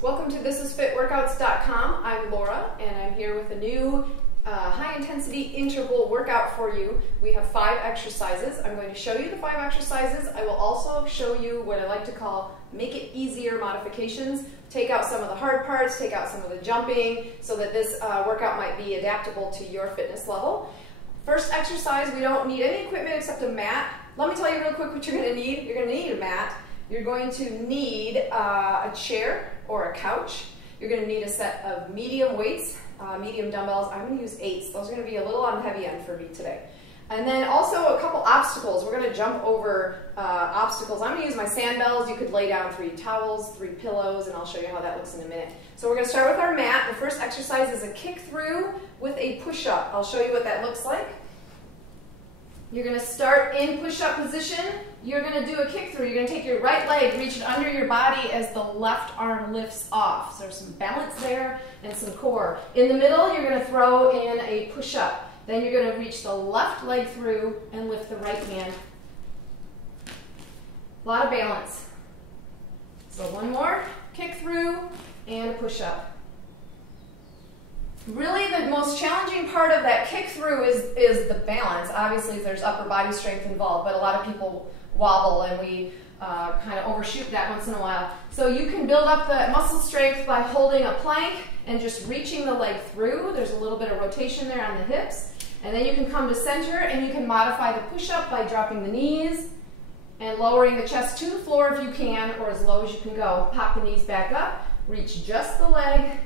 Welcome to thisisfitworkouts.com. I'm Laura, and I'm here with a new high-intensity interval workout for you. We have 5 exercises. I'm going to show you the 5 exercises. I will also show you what I like to call make it easier modifications. Take out some of the hard parts, take out some of the jumping, so that this workout might be adaptable to your fitness level. First exercise, we don't need any equipment except a mat. Let me tell you real quick what you're going to need. You're going to need a mat. You're going to need a chair or a couch. You're going to need a set of medium weights, medium dumbbells. I'm going to use 8s. Those are going to be a little on the heavy end for me today. And then also a couple obstacles. We're going to jump over obstacles. I'm going to use my sandbells. You could lay down 3 towels, 3 pillows, and I'll show you how that looks in a minute. So we're going to start with our mat. The first exercise is a kick through with a push-up. I'll show you what that looks like. You're going to start in push-up position. You're going to do a kick through. You're going to take your right leg, reach it under your body as the left arm lifts off. So there's some balance there and some core. In the middle, you're going to throw in a push-up. Then you're going to reach the left leg through and lift the right hand. A lot of balance. So one more, kick through and a push-up. Really, the most challenging part of that kick through is the balance. Obviously, there's upper body strength involved, but a lot of people wobble and we kind of overshoot that once in a while. So you can build up the muscle strength by holding a plank and just reaching the leg through. There's a little bit of rotation there on the hips. And then you can come to center and you can modify the push-up by dropping the knees and lowering the chest to the floor if you can, or as low as you can go. Pop the knees back up, reach just the leg,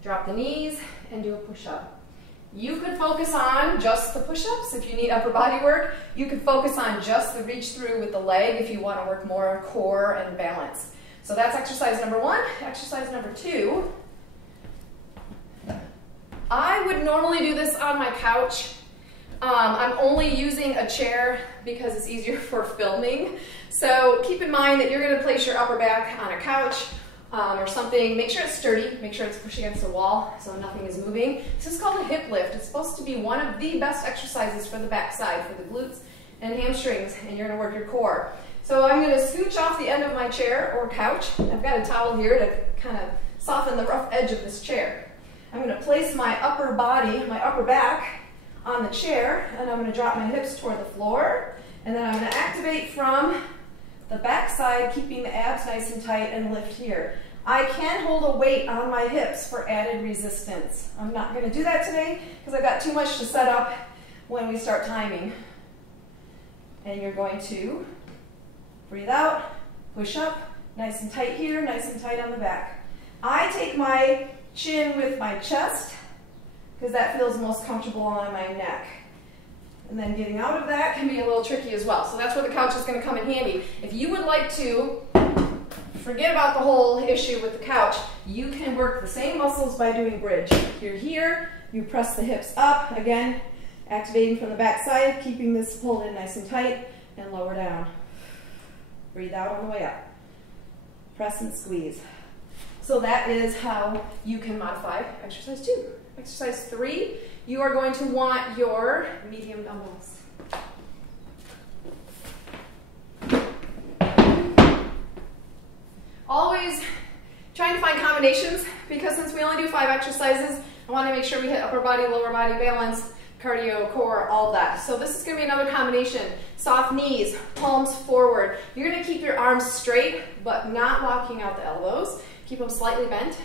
drop the knees, and do a push-up. You could focus on just the push-ups if you need upper body work. You could focus on just the reach through with the leg if you want to work more core and balance. So that's exercise number 1. Exercise number 2. I would normally do this on my couch. I'm only using a chair because it's easier for filming. So keep in mind that you're going to place your upper back on a couch or something. Make sure it's sturdy. Make sure it's pushed against the wall so nothing is moving. This is called a hip lift. It's supposed to be one of the best exercises for the backside, for the glutes and hamstrings, and you're going to work your core. So I'm going to scooch off the end of my chair or couch. I've got a towel here to kind of soften the rough edge of this chair. I'm going to place my upper body, my upper back, on the chair, and I'm going to drop my hips toward the floor, and then I'm going to activate from the back side, keeping the abs nice and tight, and lift here. I can hold a weight on my hips for added resistance. I'm not going to do that today because I've got too much to set up when we start timing. And you're going to breathe out, push up, nice and tight here, nice and tight on the back. I take my chin with my chest because that feels most comfortable on my neck. And then getting out of that can be a little tricky as well. So that's where the couch is going to come in handy. If you would like to forget about the whole issue with the couch, you can work the same muscles by doing bridge. You're here, you press the hips up, again, activating from the back side, keeping this pulled in nice and tight, and lower down. Breathe out on the way up. Press and squeeze. So that is how you can modify exercise 2. Exercise 3, you are going to want your medium dumbbells. Always trying to find combinations, because since we only do 5 exercises, I want to make sure we hit upper body, lower body balance, cardio, core, all that. So this is going to be another combination. Soft knees, palms forward. You're going to keep your arms straight, but not locking out the elbows. Keep them slightly bent,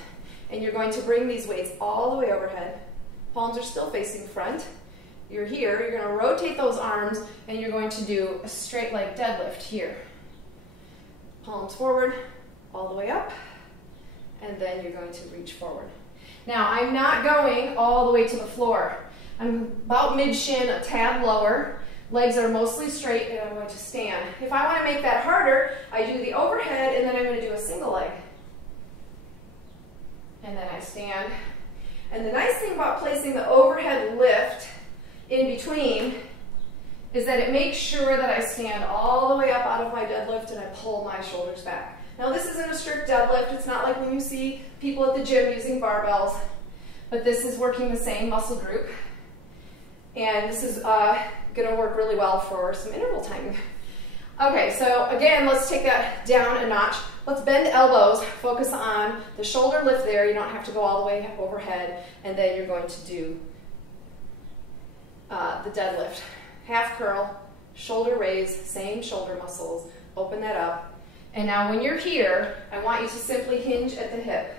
and you're going to bring these weights all the way overhead. Palms are still facing front. You're here, you're going to rotate those arms, and you're going to do a straight leg deadlift here. Palms forward, all the way up, and then you're going to reach forward. Now, I'm not going all the way to the floor. I'm about mid-shin, a tad lower. Legs are mostly straight, and I'm going to stand. If I want to make that harder, I do the overhead, and then I'm going to do a single leg. And then I stand. And the nice thing about placing the overhead lift in between is that it makes sure that I stand all the way up out of my deadlift and I pull my shoulders back. Now this isn't a strict deadlift. It's not like when you see people at the gym using barbells, but this is working the same muscle group. And this is going to work really well for some interval timing. Okay, so again, let's take that down a notch. let's bend the elbows, focus on the shoulder lift there. You don't have to go all the way overhead, and then you're going to do the deadlift. Half curl, shoulder raise, same shoulder muscles, open that up. And now when you're here, I want you to simply hinge at the hip.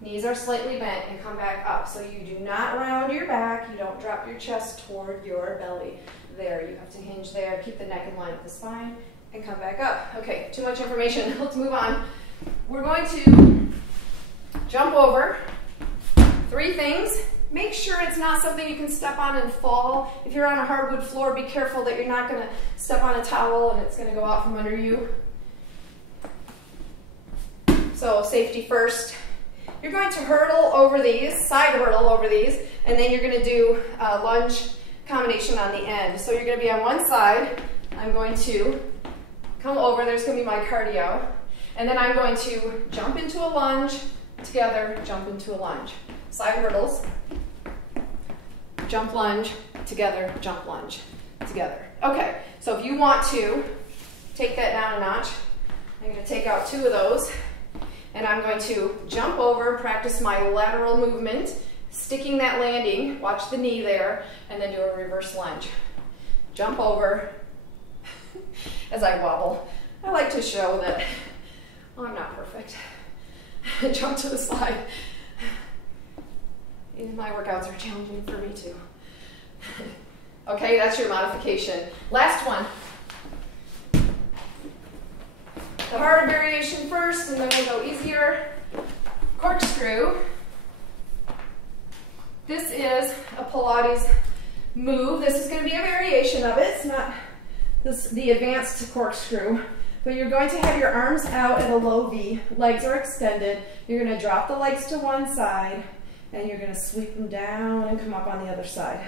Knees are slightly bent and come back up. So you do not round your back, you don't drop your chest toward your belly. There, you have to hinge there, keep the neck in line with the spine, and come back up. Okay, too much information, let's move on. We're going to jump over 3 things. Make sure it's not something you can step on and fall. If you're on a hardwood floor, be careful that you're not gonna step on a towel and it's gonna go out from under you. So safety first. You're going to hurdle over these, side hurdle over these, and then you're gonna do a lunge combination on the end. So you're gonna be on one side. I'm going to come over, there's gonna be my cardio, and then I'm going to jump into a lunge, together, jump into a lunge. Side hurdles, jump lunge, together, jump lunge, together. Okay, so if you want to take that down a notch, I'm gonna take out 2 of those, and I'm going to jump over, practice my lateral movement, sticking that landing, watch the knee there, and then do a reverse lunge. Jump over as I wobble. I like to show that I'm not perfect. Jump to the side. My workouts are challenging for me too. Okay, that's your modification. Last one. The harder variation first, and then we'll go easier. Corkscrew. This is a Pilates move. This is going to be a variation of it. It's not the advanced corkscrew, but you're going to have your arms out at a low V. Legs are extended. You're going to drop the legs to one side, and you're going to sweep them down and come up on the other side.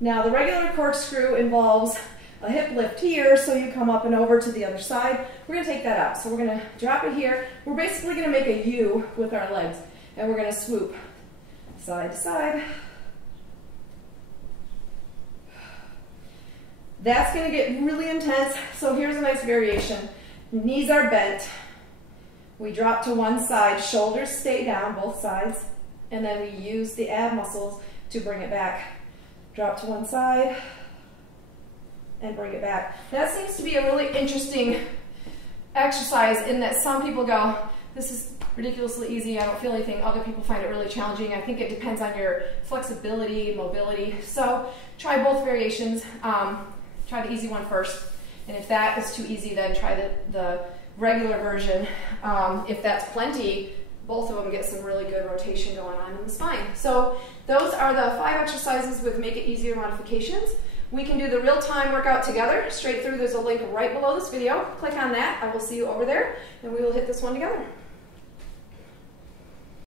Now, the regular corkscrew involves a hip lift here, so you come up and over to the other side. We're going to take that out. So we're going to drop it here. We're basically going to make a U with our legs, and we're going to swoop side to side. That's going to get really intense, so here's a nice variation. Knees are bent. We drop to one side, shoulders stay down, both sides, and then we use the ab muscles to bring it back. Drop to one side, and bring it back. That seems to be a really interesting exercise in that some people go, this is ridiculously easy, I don't feel anything. Other people find it really challenging. I think it depends on your flexibility, mobility. So try both variations. Try the easy one first, and if that is too easy, then try the regular version. If that's plenty, both of them get some really good rotation going on in the spine. So those are the 5 exercises with Make It Easier modifications. We can do the real-time workout together, straight through. There's a link right below this video. Click on that. I will see you over there, and we will hit this one together.